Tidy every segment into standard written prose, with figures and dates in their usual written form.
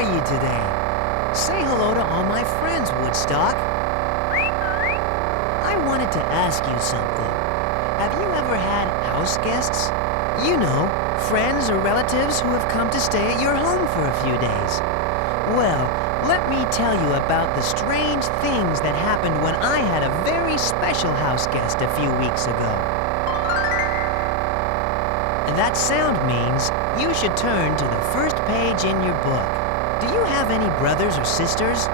are you today? Say hello to all my friends, Woodstock. I wanted to ask you something. Have you ever had house guests? You know, friends or relatives who have come to stay at your home for a few days. Well, let me tell you about the strange things that happened when I had a very special house guest a few weeks ago. That sound means you should turn to the first page in your book. Do you have any brothers or sisters?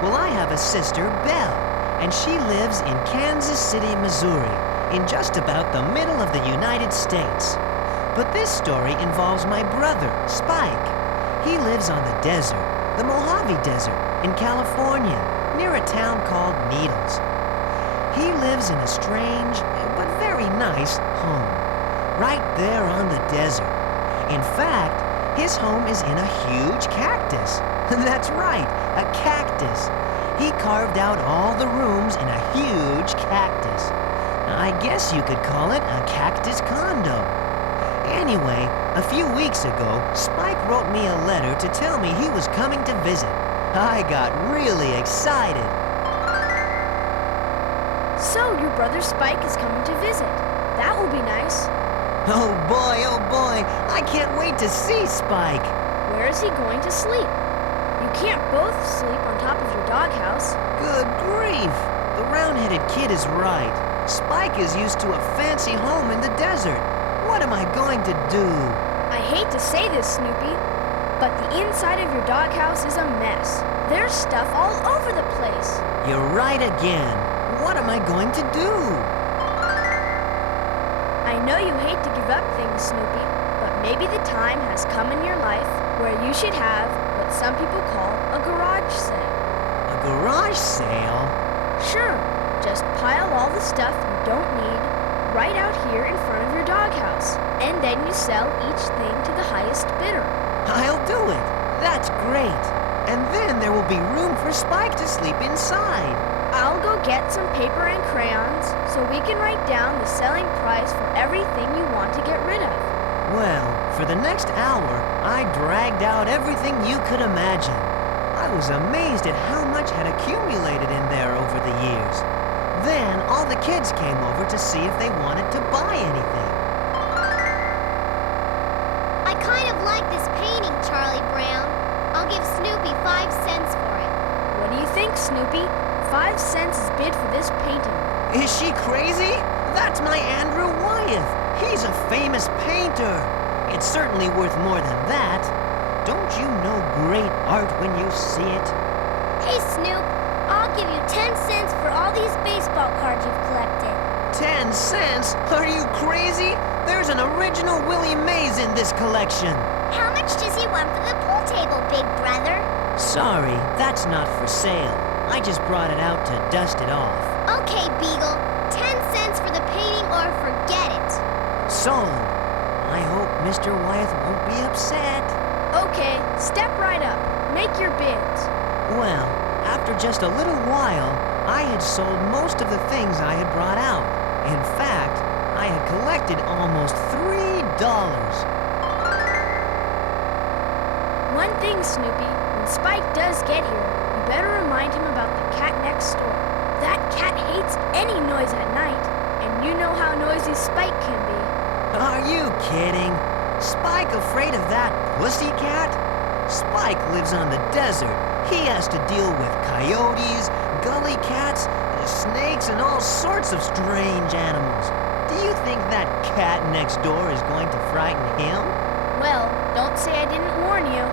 Well, I have a sister, Belle, and she lives in Kansas City, Missouri, in just about the middle of the United States. But this story involves my brother, Spike. He lives on the desert, the Mojave Desert, in California, near a town called Needles. He lives in a strange, but very nice home, right there on the desert. In fact, his home is in a huge cactus. That's right, a cactus. He carved out all the rooms in a huge cactus. I guess you could call it a cactus condo. Anyway, a few weeks ago, Spike wrote me a letter to tell me he was coming to visit. I got really excited. So, your brother Spike is coming to visit. That will be nice. Oh boy, I can't wait to see Spike. Where is he going to sleep? You can't both sleep on top of your doghouse. Good grief! The round-headed kid is right. Spike is used to a fancy home in the desert. What am I going to do? I hate to say this, Snoopy, but the inside of your doghouse is a mess. There's stuff all over the place. You're right again. What am I going to do? I know you hate to give up things, Snoopy, but maybe the time has come in your life where you should have what some people call a garage sale. A garage sale? Sure. Just pile all the stuff you don't need right out here in front of your doghouse, and then you sell each thing to the highest bidder. I'll do it. That's great. And then there will be room for Spike to sleep inside. I'll go get some paper and crayons so we can write down the selling price for everything you want to get rid of. Well, for the next hour, I dragged out everything you could imagine. I was amazed at how much had accumulated in there over the years. Then all the kids came over to see if they wanted to buy anything. I kind of like this painting, Charlie Brown. I'll give Snoopy 5 cents for it. What do you think, Snoopy? 5 cents is bid for this painting. Is she crazy? That's my Andrew Wyeth. He's a famous painter. It's certainly worth more than that. Don't you know great art when you see it? Hey, Snoop, I'll give you 10 cents for all these baseball cards you've collected. 10 cents? Are you crazy? There's an original Willie Mays in this collection. How much does he want for the pool table, big brother? Sorry, that's not for sale. I just brought it out to dust it off. Okay, Beagle. 10 cents for the painting or forget it. Sold. I hope Mr. Wyeth won't be upset. Okay, step right up. Make your bids. Well, after just a little while, I had sold most of the things I had brought out. In fact, I had collected almost $3. One thing, Snoopy, when Spike does get here, you better remind him about the cat next door. That cat hates any noise at night, and you know how noisy Spike can be. Are you kidding? Spike afraid of that pussycat? Spike lives on the desert. He has to deal with coyotes, gully cats, snakes, and all sorts of strange animals. Do you think that cat next door is going to frighten him? Well, don't say I didn't warn you.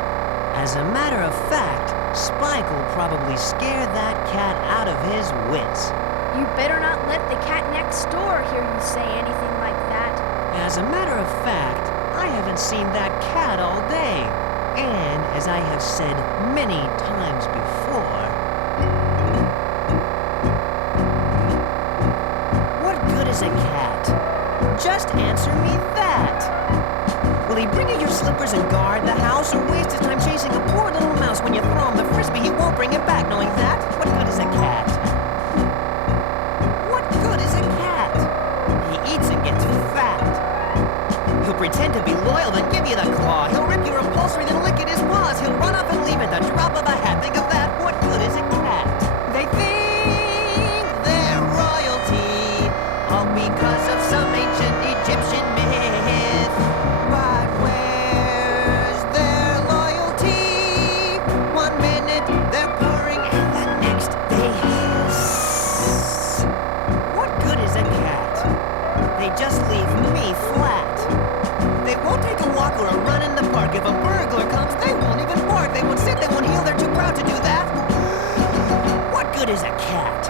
As a matter of fact, Spike will probably scare that cat out of his wits. You better not let the cat next door hear you say anything like that. As a matter of fact, I haven't seen that cat all day. And, as I have said many times before, what good is a cat? Just answer me that. Will he bring you your slippers and guard the house, or waste his time chasing a poor little mouse when you throw him the frisbee? He won't bring it back knowing that. What good is a cat? What good is a cat? He eats and gets fat. He'll pretend to be loyal, then give you the claw. He'll rip your upholstery, then lick at his paws. He'll run up and leave leave at the drop of a hat. Think of that. What good is a cat? They think they're royalty, all because of some ancient Egyptian myth. But where's their loyalty? 1 minute they're purring and the next they hiss. What good is a cat? They just leave me flat. They won't take a walk or a run in the park. If a burglar comes, they won't even bark. They won't sit, they won't heel, they're too proud to do that. What good is a cat?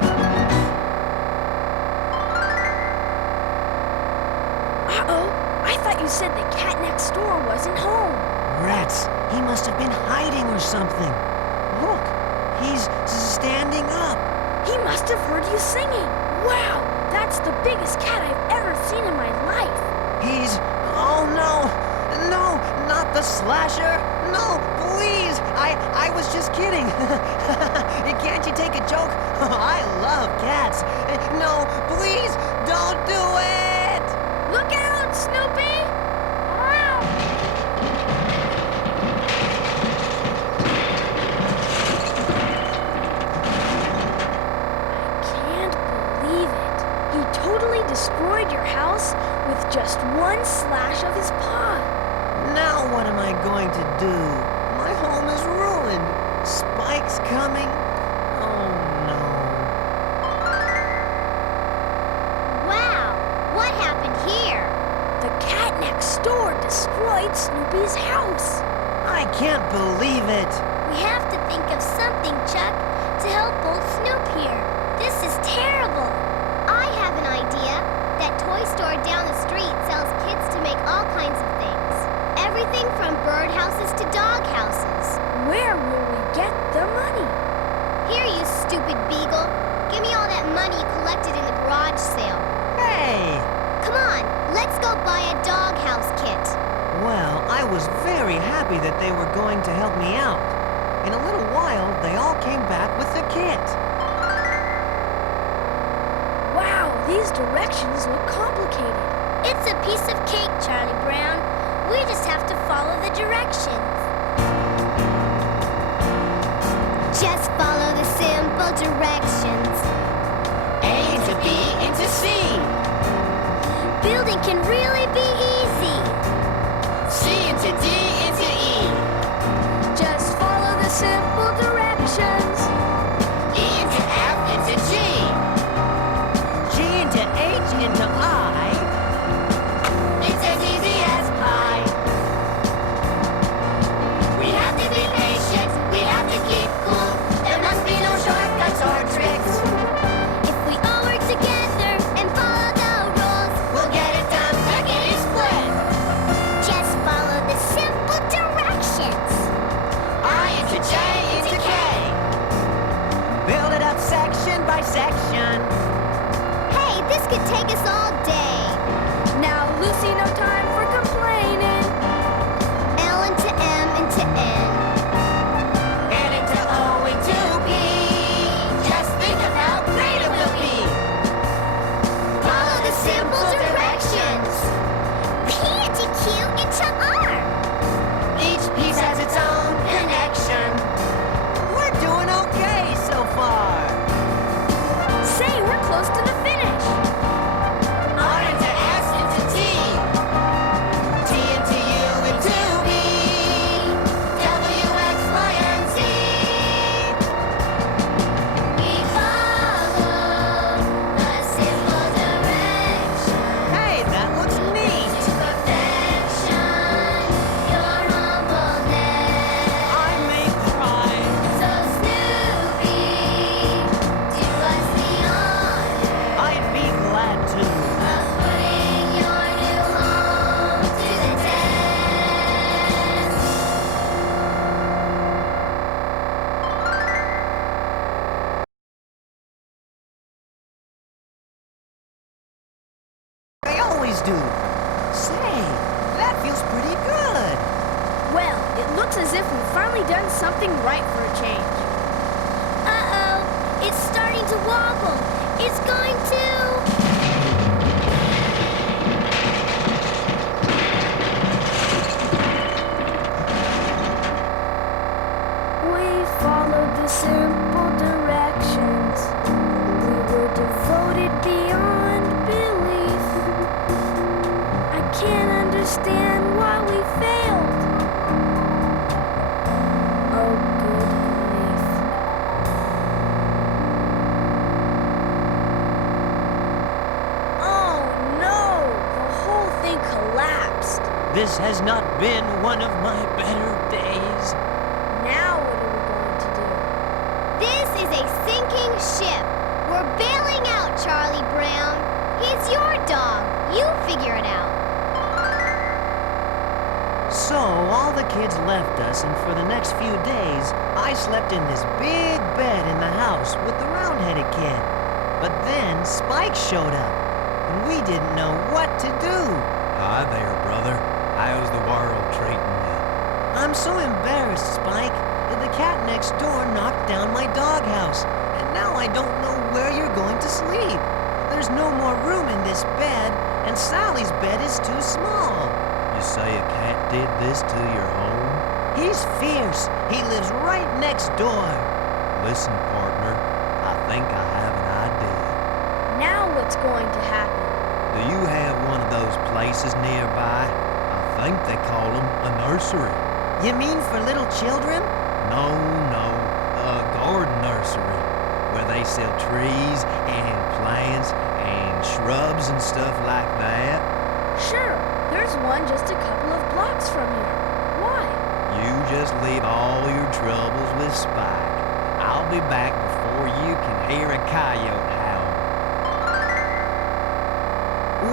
Uh-oh, I thought you said the cat next door wasn't home. Rats, he must have been hiding or something. Look, he's standing up. He must have heard you singing. Wow, that's the biggest cat I've ever seen in my life. Oh no, no, not the slasher. No, please, I was just kidding. Can't you take a joke? I love cats. No, please, don't do it. Look out, Snoopy! Wow. I can't believe it. He totally destroyed your house with just one slash of his paw. Now what am I going to do? My home is ruined. Spike's coming. Oh no. Wow, what happened here? The cat next door destroyed Snoopy's house. I can't believe it. We have to think of something, Chuck, to help old Snoop here. This is terrible. I have an idea. That toy store down the street sells kits to make all kinds of things. Everything from birdhouses to dog houses. Where will we get the money? Here, you stupid beagle. Give me all that money you collected in the garage sale. Hey! Come on, let's go buy a doghouse kit. Well, I was very happy that they were going to help me out. In a little while, they all came back with the kit. Wow, these directions look complicated. It's a piece of cake, Charlie Brown. We just have to follow the directions. Just follow the simple directions. A into B into C. Building can really be easy. C into D into E. Just follow the simple directions. E into F into G. G into H into I. It's as easy as pie. We have to be patient. We have to keep cool. There must be no shortcuts or tricks. If we all work together and follow the rules, We'll get it done lickety split. just follow the simple directions. I into J into K. Build it up section by section. Hey, this could take us all day. Now, Lucy, no time for complaining. L into M into N. And into O into P. Just think of how great it will be. Follow the simple directions. P into Q into R. Each piece has its own connection. We're doing okay so far. Say, we're close to the finish. R into S into T. T into U into V. W, X, Y, and Z. We follow the simple directions. Hey, that looks neat. To perfection, your humbleness. I may cry. So Snoopy, do us the honor I'd be glad to. of putting your new home to the test. They always do. Say, that feels pretty good. Well, it looks as if we've finally done something right for a change. Uh-oh, it's starting to wobble. It's going to... simple directions. We were devoted beyond belief. I can't understand why we failed. Oh, good grief. Oh no! The whole thing collapsed. This has not been one of my better days. Now what are we going to do? This is a sinking ship. We're bailing out, Charlie Brown. He's your dog. You figure it out. So, all the kids left us, and for the next few days, I slept in this big bed in the house with the round-headed kid. But then Spike showed up, and we didn't know what to do. Hi there, brother. How's the world treating you? I'm so embarrassed, Spike. The cat next door knocked down my doghouse, and now I don't know where you're going to sleep. There's no more room in this bed, and Sally's bed is too small. You say a cat did this to your home? He's fierce. He lives right next door. Listen, partner, I think I have an idea. Now what's going to happen? Do you have one of those places nearby? I think they call them a nursery. You mean for little children? No, a garden nursery, where they sell trees and plants and shrubs and stuff like that. Sure, there's one just a couple of blocks from here. Why? You just leave all your troubles with Spike. I'll be back before you can hear a coyote howl.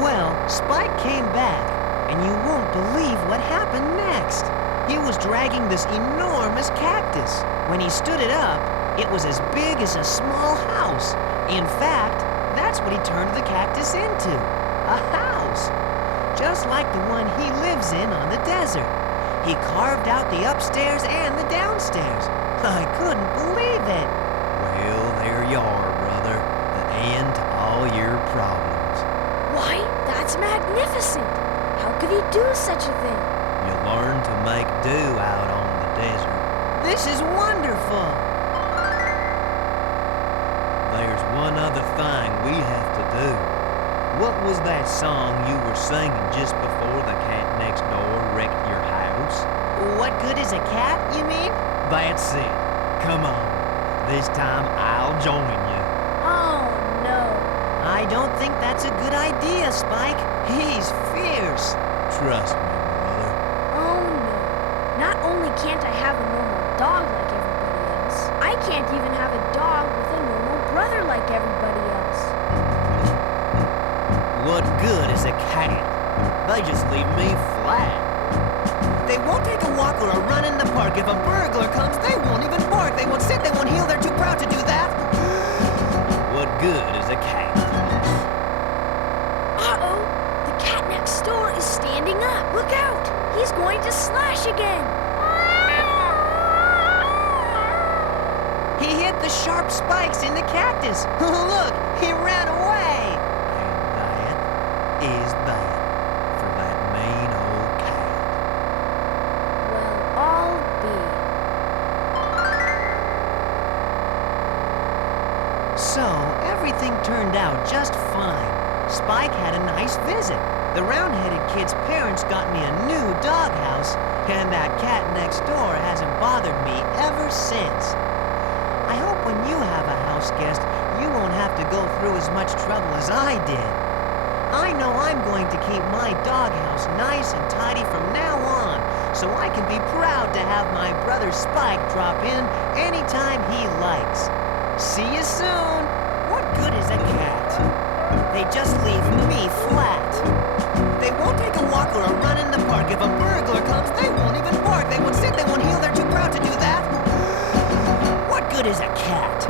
Well, Spike came back, and you won't believe what happened next. He was dragging this enormous cactus. When he stood it up, it was as big as a small house. In fact, that's what he turned the cactus into. A house. Just like the one he lives in on the desert. He carved out the upstairs and the downstairs. I couldn't believe it. Well, there you are, brother. The end to all your problems. Why, that's magnificent. How could he do such a thing? You learn to make do out on the desert. This is wonderful. There's one other thing we have to do. What was that song you were singing just before the cat next door wrecked your house? What good is a cat, you mean? That's it. Come on. This time I'll join you. Oh no. I don't think that's a good idea, Spike. He's fierce. Trust me, brother. Oh no. Not only can't I have a normal dog like everybody else, I can't even have a dog with a normal brother like everybody else. What good is a cat? They just leave me flat. They won't take a walk or a run in the park. If a burglar comes, they won't even bark. They won't sit, they won't heel, they're too proud to do that. What good is a cat? Uh-oh. The cat next door is standing up. Look out. He's going to slash again. He hit the sharp spikes in the cactus. Look, he ran away. And that is that for that mean old cat. Well, I'll be. So, everything turned out just fine. Spike had a nice visit. The round-headed kid's parents got me a new doghouse, and that cat next door hasn't bothered me ever since. I hope when you have a house guest, you won't have to go through as much trouble as I did. I know I'm going to keep my doghouse nice and tidy from now on, so I can be proud to have my brother Spike drop in anytime he likes. See you soon. What good is a cat? They just leave me flat. They won't take a walk or a run in the park. If a burglar comes, they won't even bark. They won't sit, they won't heel, they're too proud to do that. What good is a cat?